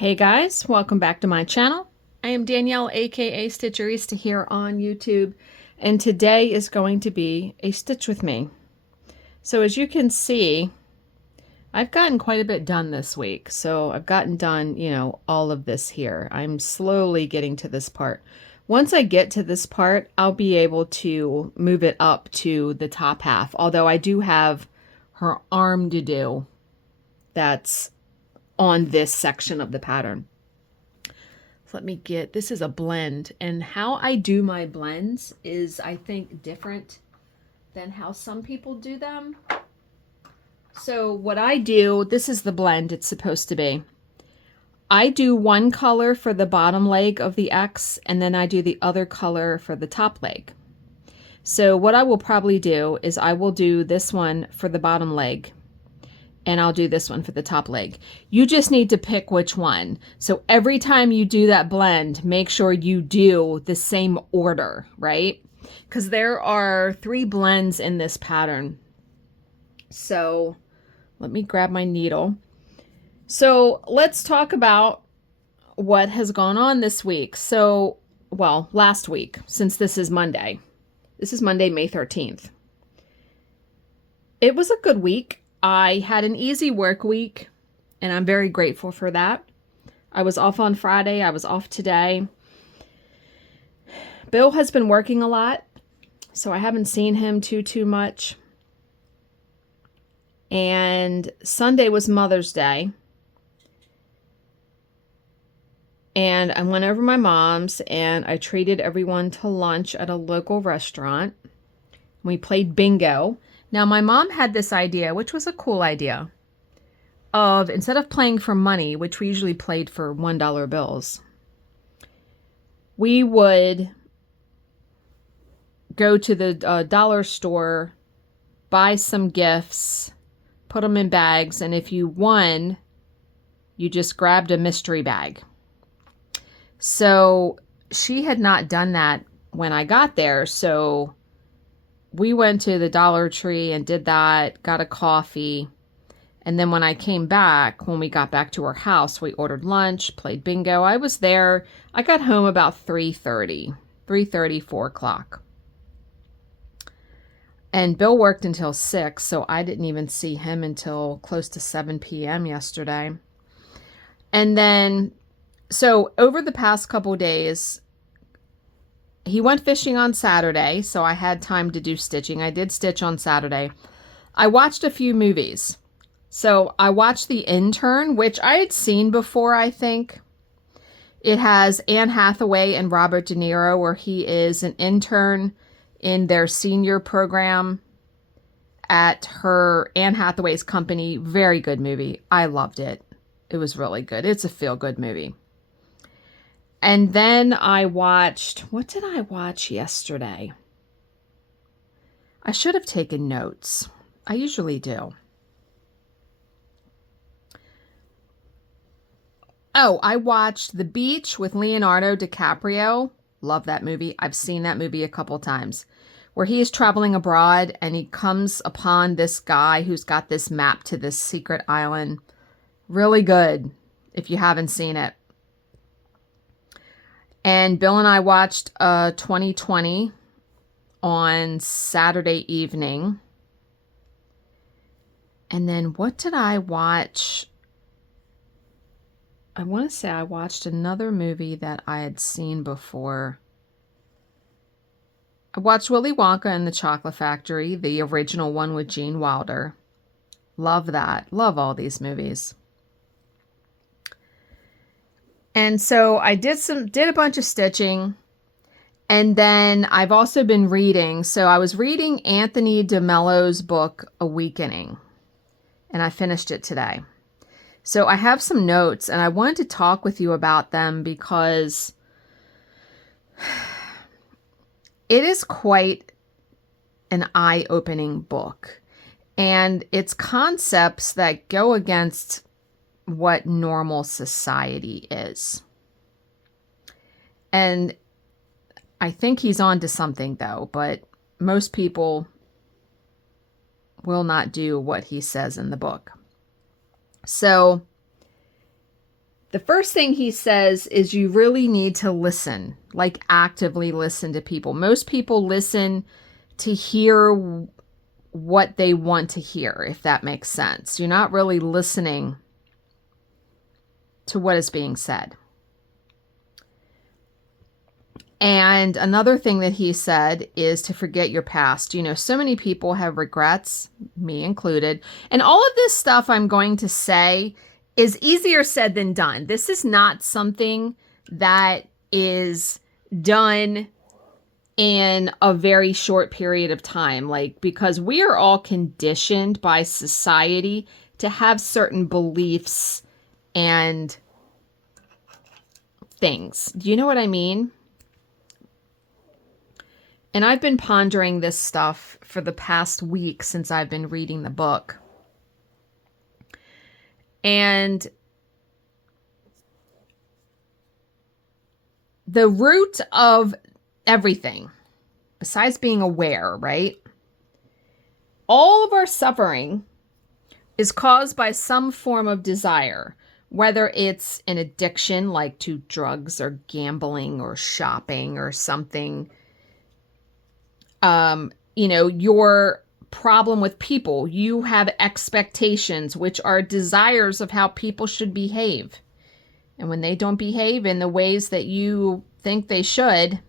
Hey guys, welcome back to my channel. I am Danielle, aka Stitcherista, here on YouTube, and today is going to be a stitch with me. So as you can see, I've gotten quite a bit done this week. So I've gotten done, all of this here. I'm slowly getting to this part. Once I get to this part, I'll be able to move it up to the top half. Although I do have her arm to do. That's on this section of the pattern. So let me get, this is a blend, and how I do my blends is, I think, different than how some people do them. So what I do, this is the blend it's supposed to be. I do one color for the bottom leg of the X, and then I do the other color for the top leg. So what I will probably do is I will do this one for the bottom leg, and I'll do this one for the top leg. You just need to pick which one. So every time you do that blend, make sure you do the same order, right? Because there are 3 blends in this pattern. So let me grab my needle. So let's talk about what has gone on this week. So, well, last week, since this is Monday. This is Monday, May 13th. It was a good week. I had an easy work week, and I'm very grateful for that. I was off on Friday. I was off today. Bill has been working a lot, so I haven't seen him too much. And Sunday was Mother's Day. And I went over my mom's, and I treated everyone to lunch at a local restaurant. We played bingo. Now, my mom had this idea, which was a cool idea, of instead of playing for money, which we usually played for $1 bills, we would go to the dollar store, buy some gifts, put them in bags, and if you won, you just grabbed a mystery bag. So she had not done that when I got there, so we went to the Dollar Tree and did that, got a coffee. And then when I came back, when we got back to her house, we ordered lunch, played bingo. I was there. I got home about 3:30, 4 o'clock. And Bill worked until 6, so I didn't even see him until close to 7 p.m. yesterday. And then, so over the past couple days, he went fishing on Saturday, so I had time to do stitching. I did stitch on Saturday. I watched a few movies. So I watched The Intern, which I had seen before, I think. It has Anne Hathaway and Robert De Niro, where he is an intern in their senior program at Anne Hathaway's company. Very good movie. I loved it. It was really good. It's a feel-good movie. And then I watched, what did I watch yesterday? I should have taken notes. I usually do. Oh, I watched The Beach with Leonardo DiCaprio. Love that movie. I've seen that movie a couple times. Where he is traveling abroad and he comes upon this guy who's got this map to this secret island. Really good if you haven't seen it. And Bill and I watched 2020 on Saturday evening. And then what did I watch? I want to say I watched another movie that I had seen before. I watched Willy Wonka and the Chocolate Factory, the original one with Gene Wilder. Love that. Love all these movies. And so I did a bunch of stitching, and then I've also been reading. So I was reading Anthony DeMello's book, Awakening, and I finished it today. So I have some notes, and I wanted to talk with you about them because it is quite an eye-opening book, and it's concepts that go against what normal society is. And I think he's on to something, though, but most people will not do what he says in the book. So The first thing he says is you really need to listen, like actively listen to people. Most people listen to hear what they want to hear, if that makes sense. You're not really listening to what is being said. And another thing that he said is to forget your past. You know, so many people have regrets, me included. And all of this stuff I'm going to say is easier said than done. This is not something that is done in a very short period of time, like, because we are all conditioned by society to have certain beliefs and things. Do you know what I mean? And I've been pondering this stuff for the past week since I've been reading the book. And the root of everything, besides being aware, right? All of our suffering is caused by some form of desire, whether it's an addiction like to drugs or gambling or shopping or something. You know, your problem with people, you have expectations, which are desires of how people should behave. And when they don't behave in the ways that you think they should,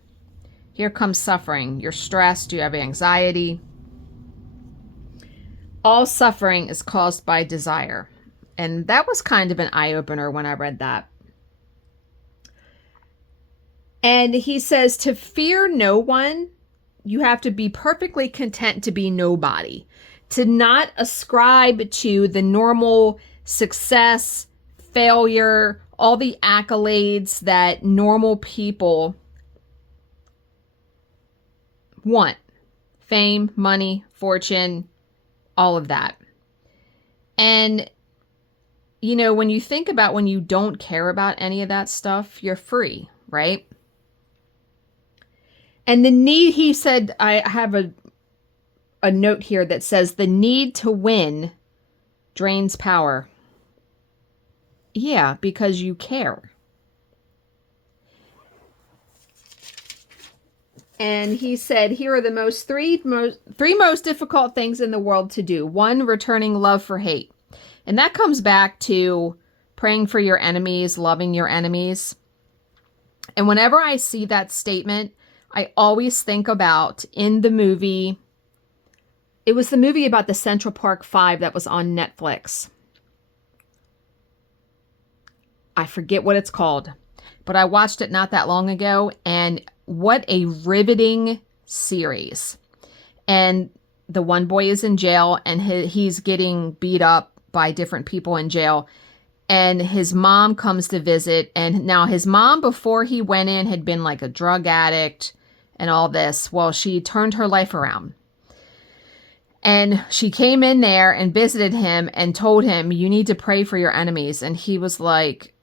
here comes suffering. You're stressed, you have anxiety. All suffering is caused by desire. And that was kind of an eye-opener when I read that. And he says to fear no one, you have to be perfectly content to be nobody, to not ascribe to the normal success, failure, all the accolades that normal people want. Fame, money, fortune, all of that. And, you know, when you think about when you don't care about any of that stuff, you're free, right? And the need, he said, I have a note here that says the need to win drains power. Yeah, because you care. And he said, here are the three most difficult things in the world to do. 1, returning love for hate. And that comes back to praying for your enemies, loving your enemies. And whenever I see that statement, I always think about in the movie, it was the movie about the Central Park 5 that was on Netflix. I forget what it's called, but I watched it not that long ago, and what a riveting series. And the one boy is in jail, and he's getting beat up by different people in jail. And his mom comes to visit. And now his mom, before he went in, had been like a drug addict and all this. Well, she turned her life around. And she came in there and visited him and told him, you need to pray for your enemies. And he was like,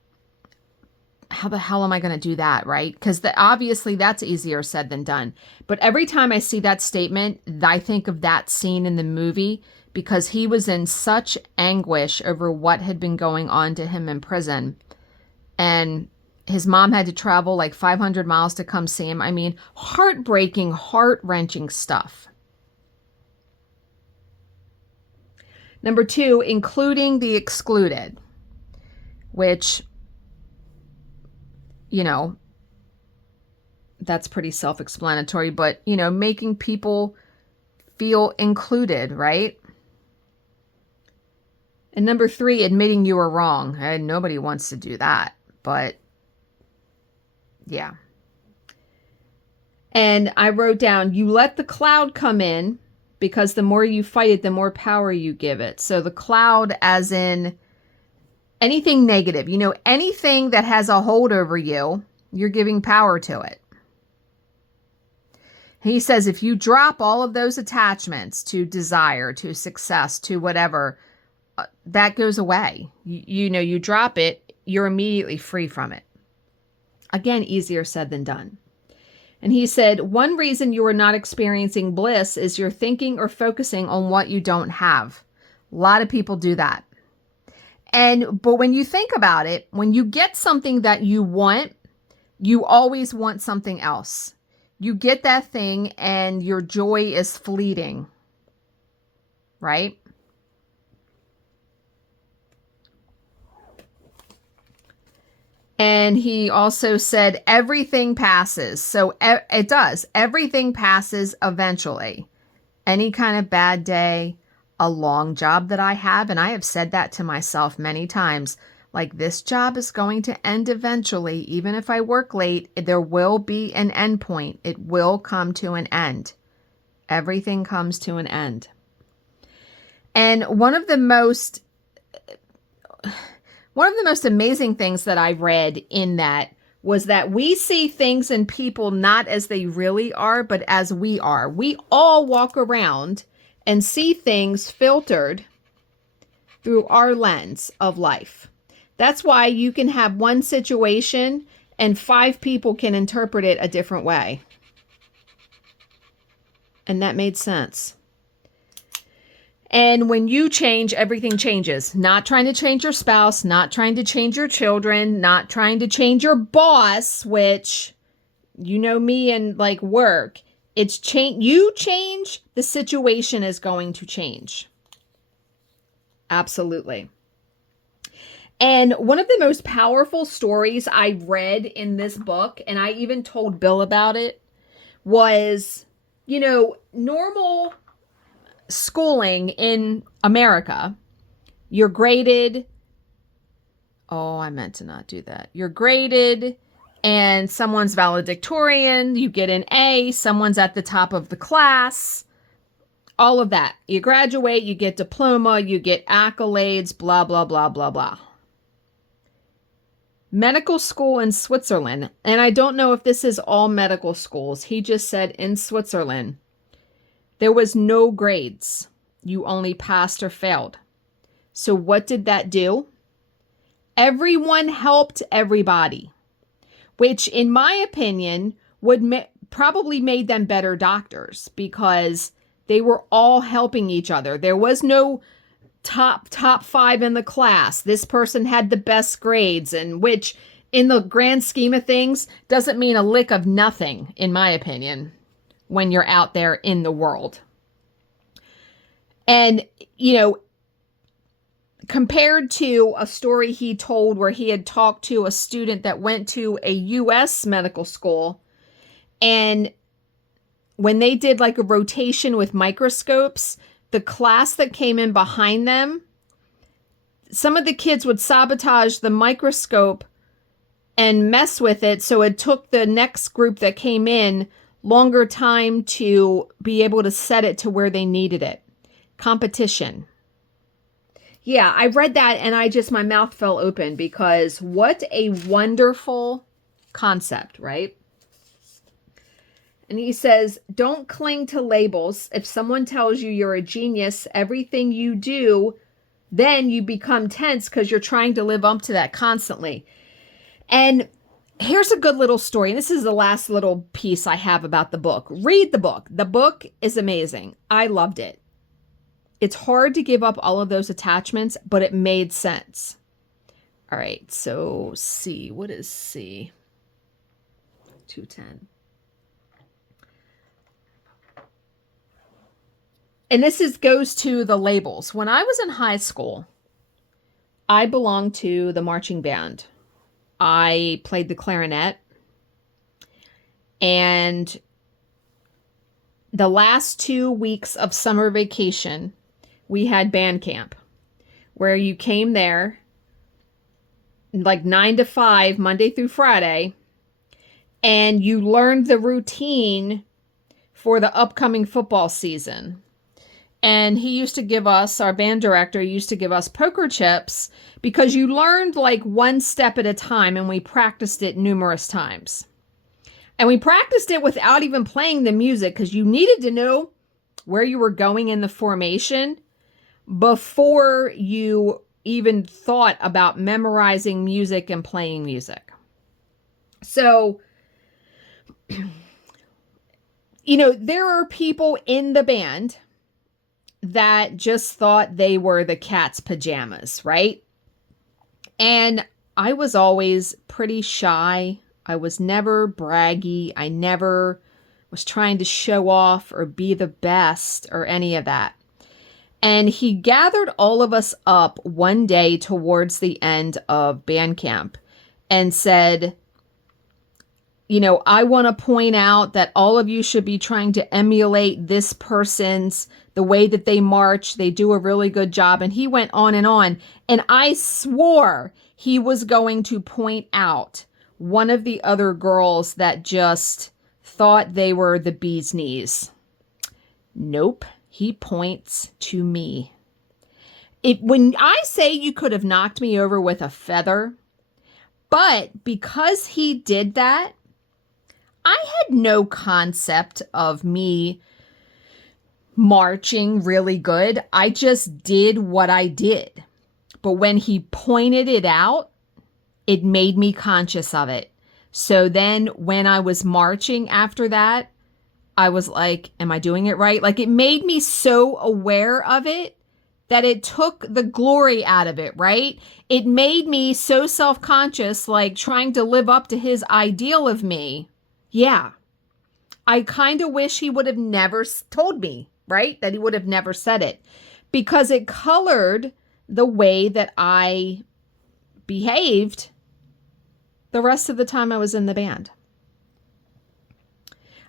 how the hell am I going to do that, right? Because obviously that's easier said than done. But every time I see that statement, I think of that scene in the movie, because he was in such anguish over what had been going on to him in prison. And his mom had to travel like 500 miles to come see him. I mean, heartbreaking, heart-wrenching stuff. Number 2, including the excluded, which, you know, that's pretty self-explanatory, but, you know, making people feel included, right? And number 3, admitting you were wrong. And nobody wants to do that, but yeah. And I wrote down, you let the cloud come in, because the more you fight it, the more power you give it. So the cloud as in anything negative, you know, anything that has a hold over you, you're giving power to it. He says, if you drop all of those attachments to desire, to success, to whatever, that goes away. You know, you drop it, you're immediately free from it. Again, easier said than done. And he said, one reason you are not experiencing bliss is you're thinking or focusing on what you don't have. A lot of people do that. But when you think about it, when you get something that you want, you always want something else. You get that thing and your joy is fleeting, right? And he also said, everything passes. So it does. Everything passes eventually. Any kind of bad day, a long job that I have, and I have said that to myself many times, like, this job is going to end eventually. Even if I work late, there will be an end point. It will come to an end. Everything comes to an end. And one of the most amazing things that I read in that was that we see things in people not as they really are, but as we are. We all walk around and see things filtered through our lens of life. That's why you can have one situation and 5 people can interpret it a different way. And that made sense. And when you change, everything changes. Not trying to change your spouse, not trying to change your children, not trying to change your boss, which, you know me and like work. It's change. You change, the situation is going to change. Absolutely. And one of the most powerful stories I read in this book, and I even told Bill about it, was, normal schooling in America. You're graded. Oh, I meant to not do that. You're graded and someone's valedictorian. You get an A. Someone's at the top of the class. All of that. You graduate, you get diploma, you get accolades, blah, blah, blah, blah, blah. Medical school in Switzerland. And I don't know if this is all medical schools. He just said in Switzerland, there was no grades. You only passed or failed. So what did that do? Everyone helped everybody, which in my opinion would probably made them better doctors because they were all helping each other. There was no top 5 in the class. This person had the best grades, and which in the grand scheme of things doesn't mean a lick of nothing, in my opinion, when you're out there in the world. And, compared to a story he told where he had talked to a student that went to a U.S. medical school, and when they did like a rotation with microscopes, the class that came in behind them, some of the kids would sabotage the microscope and mess with it. So it took the next group that came in longer time to be able to set it to where they needed it. Competition. Yeah, I read that and my mouth fell open because what a wonderful concept, right? And he says, don't cling to labels. If someone tells you you're a genius, everything you do, then you become tense because you're trying to live up to that constantly. And here's a good little story. And this is the last little piece I have about the book. Read the book. The book is amazing. I loved it. It's hard to give up all of those attachments, but it made sense. All right, so C. What is C? 210. And this goes to the labels. When I was in high school, I belonged to the marching band. I played the clarinet. And the last 2 weeks of summer vacation, we had band camp where you came there like 9 to 5, Monday through Friday, and you learned the routine for the upcoming football season. And he used to give us, our band director used to give us poker chips because you learned like one step at a time, and we practiced it numerous times. And we practiced it without even playing the music because you needed to know where you were going in the formation before you even thought about memorizing music and playing music. So, there are people in the band that just thought they were the cat's pajamas, right? And I was always pretty shy. I was never braggy. I never was trying to show off or be the best or any of that. And he gathered all of us up one day towards the end of band camp and said, you know, I want to point out that all of you should be trying to emulate this person's, the way that they march. They do a really good job. And he went on. And I swore he was going to point out one of the other girls that just thought they were the bee's knees. Nope. He points to me. When I say you could have knocked me over with a feather, but because he did that, I had no concept of me marching really good. I just did what I did. But when he pointed it out, it made me conscious of it. So then when I was marching after that, I was like, am I doing it right? Like, it made me so aware of it that it took the glory out of it, right? It made me so self-conscious, like trying to live up to his ideal of me. Yeah. I kind of wish he would have never told me, right? That he would have never said it, because it colored the way that I behaved the rest of the time I was in the band.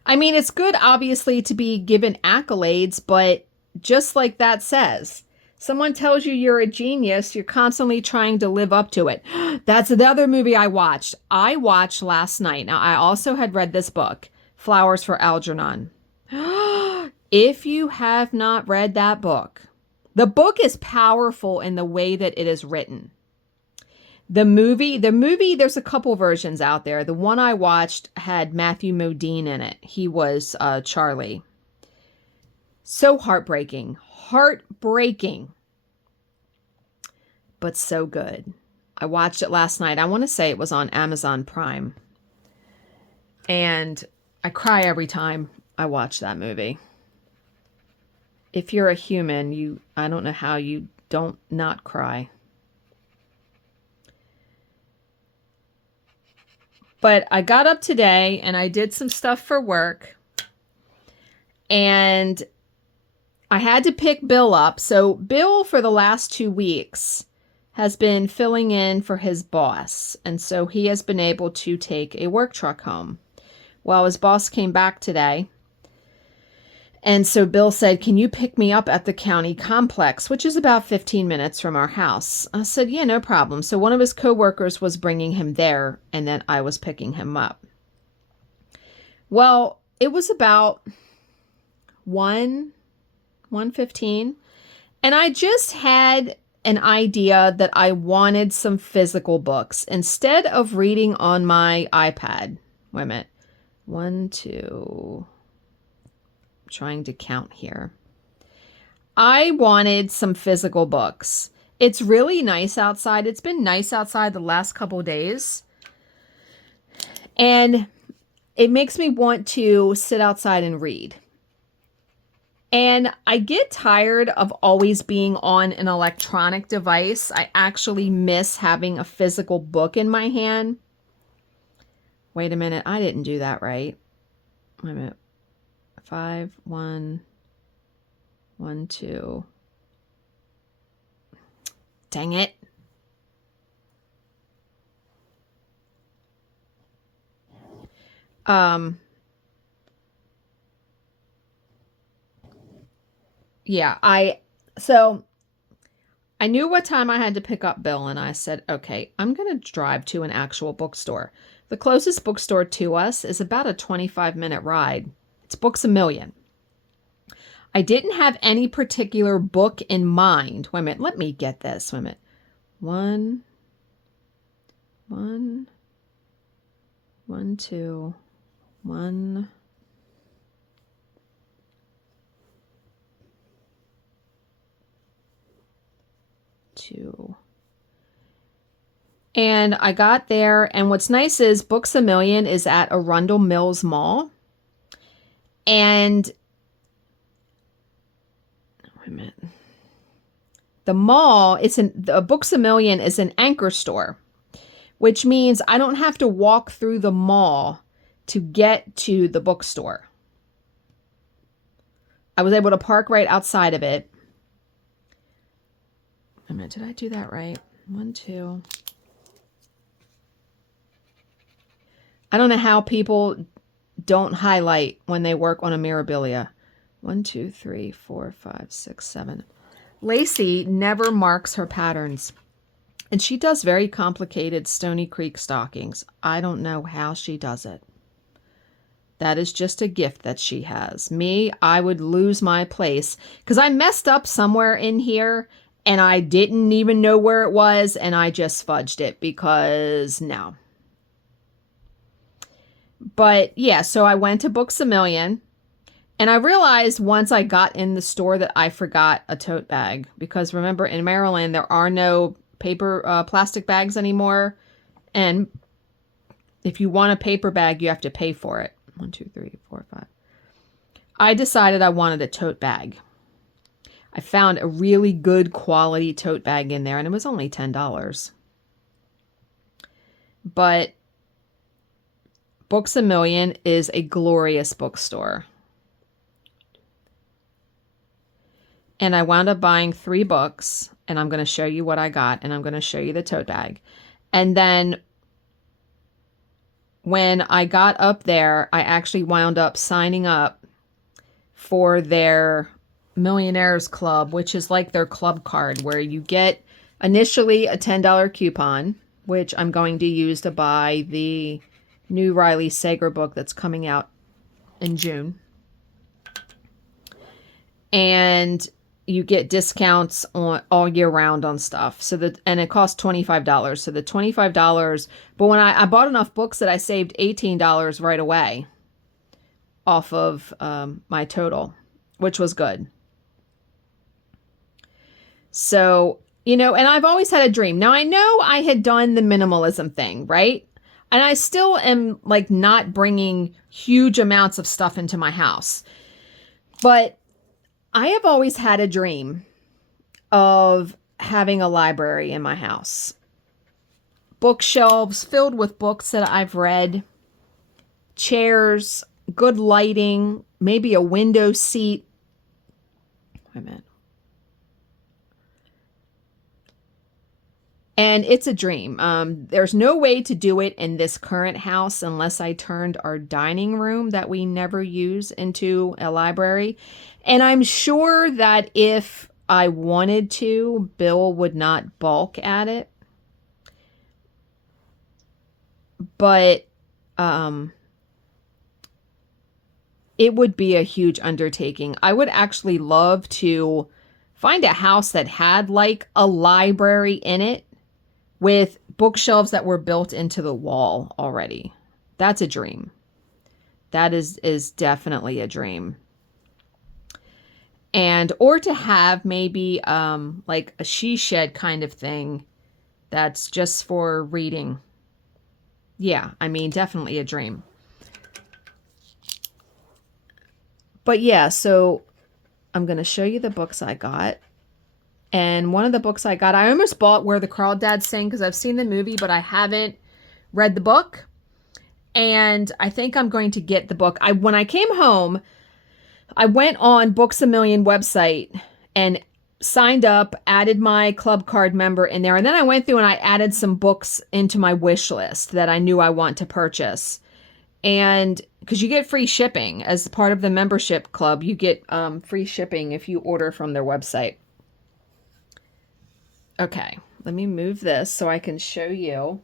I mean, it's good, obviously, to be given accolades, but just like that says, someone tells you you're a genius, you're constantly trying to live up to it. That's the other movie I watched. I watched last night. Now, I also had read this book, Flowers for Algernon. If you have not read that book, the book is powerful in the way that it is written. The movie, there's a couple versions out there. The one I watched had Matthew Modine in it. He was Charlie. So heartbreaking. But so good. I watched it last night. I want to say it was on Amazon Prime. And I cry every time I watch that movie. If you're a human, I don't know how you don't not cry. But I got up today and I did some stuff for work. And I had to pick Bill up. So Bill, for the last 2 weeks, has been filling in for his boss. And so he has been able to take a work truck home. Well, his boss came back today. And so Bill said, can you pick me up at the county complex, which is about 15 minutes from our house? I said, yeah, no problem. So one of his coworkers was bringing him there, and then I was picking him up. Well, it was about 1:15, and I just had an idea that I wanted some physical books instead of reading on my iPad. Wait a minute. 1, 2... trying to count here. I wanted some physical books. It's really nice outside. It's been nice outside the last couple of days. And it makes me want to sit outside and read. And I get tired of always being on an electronic device. I actually miss having a physical book in my hand. Wait a minute. I didn't do that right. Wait a minute. 5, 1, 1, 2. Dang it. Yeah, so I knew what time I had to pick up Bill, and I said, okay, I'm going to drive to an actual bookstore. The closest bookstore to us is about a 25-minute ride. It's Books A Million. I didn't have any particular book in mind. Wait a minute. Let me get this. Wait a minute. 1, 2, 1. And I got there, and what's nice is Books A Million is at Arundel Mills Mall. And wait a minute. The mall, the Books A Million is an anchor store, which means I don't have to walk through the mall to get to the bookstore. I was able to park right outside of it. Wait a minute, did I do that right? 1, 2. I don't know how people don't highlight when they work on a Mirabilia. 1, 2, 3, 4, 5, 6, 7. Lacey never marks her patterns. And she does very complicated Stony Creek stockings. I don't know how she does it. That is just a gift that she has. Me, I would lose my place because I messed up somewhere in here and I didn't even know where it was and I just fudged it because no. But yeah, so I went to Books A Million and I realized once I got in the store that I forgot a tote bag because remember in Maryland, there are no plastic bags anymore. And if you want a paper bag, you have to pay for it. 1, 2, 3, 4, 5. I decided I wanted a tote bag. I found a really good quality tote bag in there and it was only $10. But Books A Million is a glorious bookstore. And I wound up buying 3 books and I'm going to show you what I got and I'm going to show you the tote bag. And then when I got up there, I actually wound up signing up for their Millionaires Club, which is like their club card where you get initially a $10 coupon, which I'm going to use to buy the new Riley Sager book that's coming out in June. And you get discounts on all year round on stuff. And it costs $25. So the $25, but when I bought enough books that I saved $18 right away off of my total, which was good. So, and I've always had a dream. Now I know I had done the minimalism thing, right? And I still am like not bringing huge amounts of stuff into my house, but I have always had a dream of having a library in my house. Bookshelves filled with books that I've read, chairs, good lighting, maybe a window seat. Wait a minute. And it's a dream. There's no way to do it in this current house unless I turned our dining room that we never use into a library. And I'm sure that if I wanted to, Bill would not balk at it. But it would be a huge undertaking. I would actually love to find a house that had like a library in it with bookshelves that were built into the wall already. That's a dream. That is definitely a dream. Or to have maybe like a she shed kind of thing that's just for reading. Yeah, I mean, definitely a dream. But yeah, so I'm going to show you the books I got. And one of the books I got, I almost bought Where the Crawdads Sing because I've seen the movie, but I haven't read the book. And I think I'm going to get the book. When I came home, I went on Books A Million website and signed up, added my club card member in there. And then I went through and I added some books into my wish list that I knew I want to purchase. And because you get free shipping as part of the membership club, you get free shipping if you order from their website. Okay, let me move this so I can show you.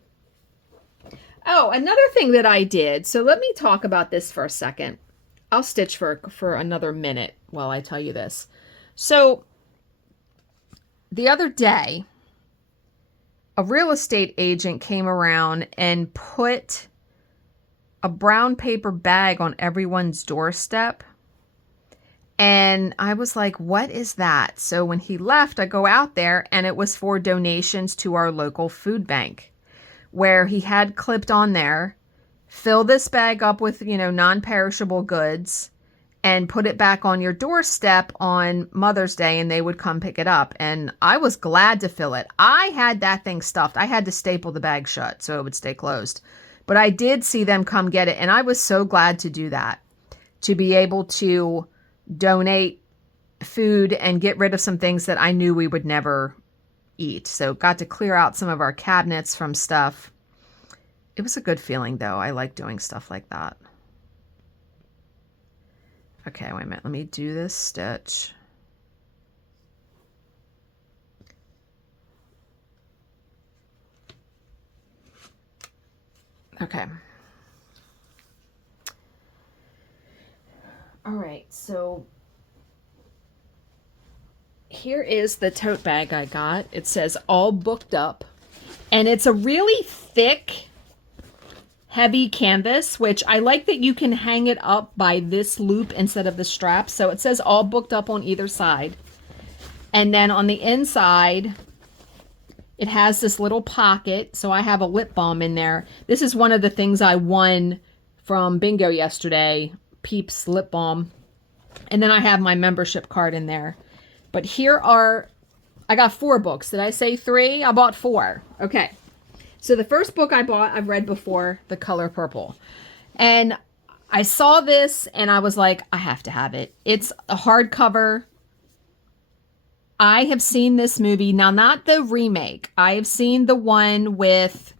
Oh, another thing that I did. So let me talk about this for a second. I'll stitch for another minute while I tell you this. So the other day, a real estate agent came around and put a brown paper bag on everyone's doorstep. And I was like, what is that? So when he left, I go out there and it was for donations to our local food bank, where he had clipped on there, fill this bag up with, non-perishable goods and put it back on your doorstep on Mother's Day, and they would come pick it up. And I was glad to fill it. I had that thing stuffed. I had to staple the bag shut so it would stay closed. But I did see them come get it, and I was so glad to do that, to be able to donate food and get rid of some things that I knew we would never eat. So got to clear out some of our cabinets from stuff. It was a good feeling, though. I like doing stuff like that. Okay, wait a minute. Let me do this stitch. Okay. All right, so here is the tote bag I got. It says all booked up, and it's a really thick, heavy canvas, which I like that you can hang it up by this loop instead of the strap. So it says all booked up on either side. And then on the inside, it has this little pocket. So I have a lip balm in there. This is one of the things I won from bingo yesterday, Peeps lip balm. And then I have my membership card in there. But here are, I got 4 books. Did I say 3? I bought 4. Okay. So the first book I bought, I've read before, The Color Purple. And I saw this and I was like, I have to have it. It's a hardcover. I have seen this movie. Now, not the remake. I have seen the one with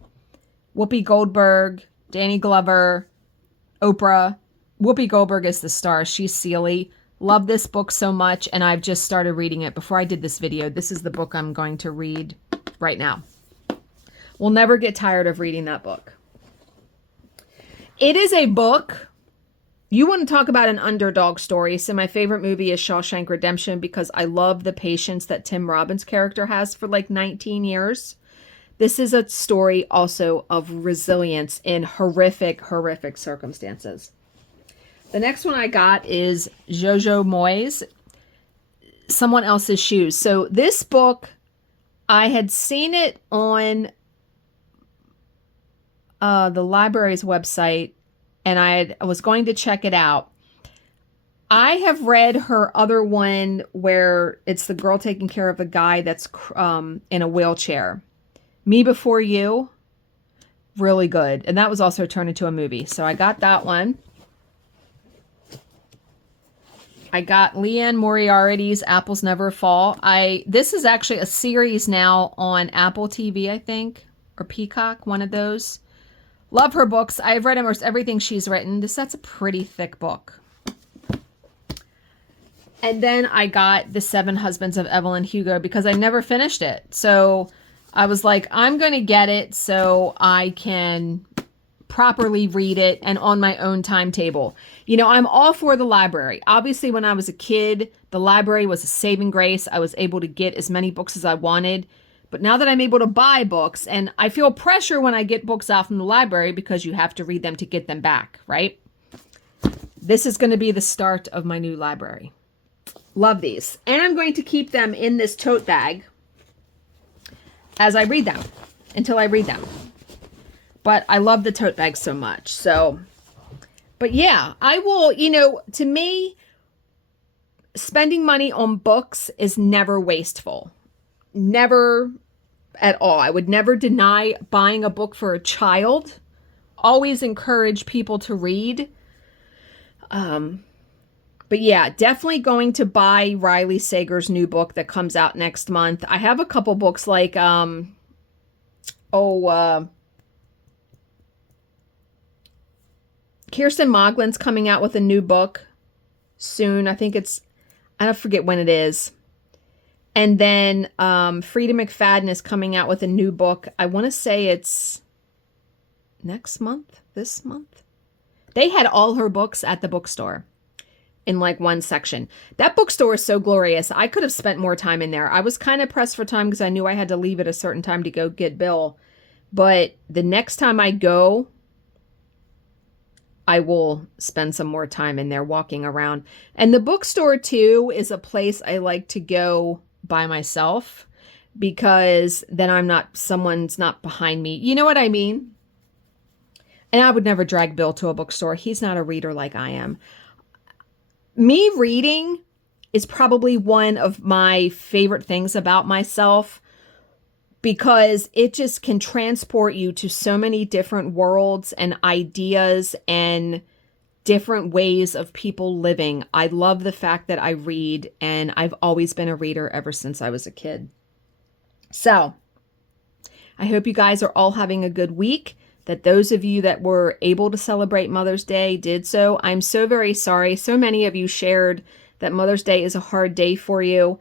Whoopi Goldberg, Danny Glover, Oprah. Whoopi Goldberg is the star. She's Celie. Love this book so much, and I've just started reading it before I did this video. This is the book I'm going to read right now. We'll never get tired of reading that book. It is a book. You want to talk about an underdog story. So my favorite movie is Shawshank Redemption because I love the patience that Tim Robbins' character has for like 19 years. This is a story also of resilience in horrific, horrific circumstances. The next one I got is Jojo Moyes, Someone Else's Shoes. So this book, I had seen it on the library's website, and I was going to check it out. I have read her other one where it's the girl taking care of the guy that's in a wheelchair. Me Before You, really good. And that was also turned into a movie. So I got that one. I got Leanne Moriarty's Apples Never Fall. This is actually a series now on Apple TV, I think, or Peacock, one of those. Love her books. I've read almost everything she's written. That's a pretty thick book. And then I got The 7 Husbands of Evelyn Hugo because I never finished it. So I was like, I'm going to get it so I can properly read it and on my own timetable. You know, I'm all for the library. Obviously, when I was a kid, the library was a saving grace. I was able to get as many books as I wanted. But now that I'm able to buy books, and I feel pressure when I get books out from the library because you have to read them to get them back, right? This is going to be the start of my new library. Love these. And I'm going to keep them in this tote bag as I read them, until I read them. But I love the tote bag so much. So, but yeah, I will, you know, to me, spending money on books is never wasteful. Never at all. I would never deny buying a book for a child. Always encourage people to read. But yeah, definitely going to buy Riley Sager's new book that comes out next month. I have a couple books like, Kirsten Moglen's coming out with a new book soon. I think I forget when it is. And then Frida McFadden is coming out with a new book. I want to say it's next month, this month. They had all her books at the bookstore in like one section. That bookstore is so glorious. I could have spent more time in there. I was kind of pressed for time because I knew I had to leave at a certain time to go get Bill. But the next time I go, I will spend some more time in there walking around. And the bookstore too is a place I like to go by myself because then someone's not behind me. You know what I mean? And I would never drag Bill to a bookstore. He's not a reader like I am. Me reading is probably one of my favorite things about myself, because it just can transport you to so many different worlds and ideas and different ways of people living. I love the fact that I read, and I've always been a reader ever since I was a kid. So I hope you guys are all having a good week, that those of you that were able to celebrate Mother's Day did so. I'm so very sorry. So many of you shared that Mother's Day is a hard day for you,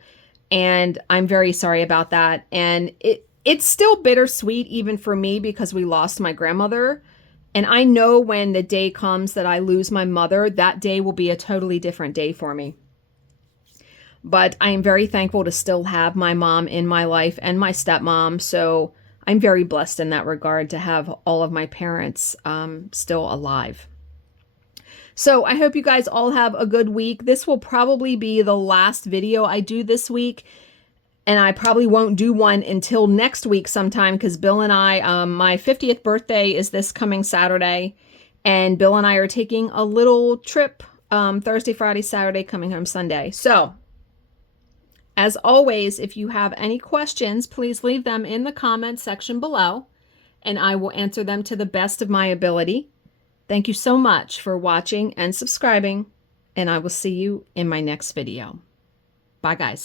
and I'm very sorry about that. And it's still bittersweet even for me, because we lost my grandmother. And I know when the day comes that I lose my mother, that day will be a totally different day for me. But I am very thankful to still have my mom in my life and my stepmom. So I'm very blessed in that regard to have all of my parents still alive. So I hope you guys all have a good week. This will probably be the last video I do this week. And I probably won't do one until next week sometime, because Bill and I, my 50th birthday is this coming Saturday. And Bill and I are taking a little trip Thursday, Friday, Saturday, coming home Sunday. So, as always, if you have any questions, please leave them in the comments section below, and I will answer them to the best of my ability. Thank you so much for watching and subscribing, and I will see you in my next video. Bye, guys.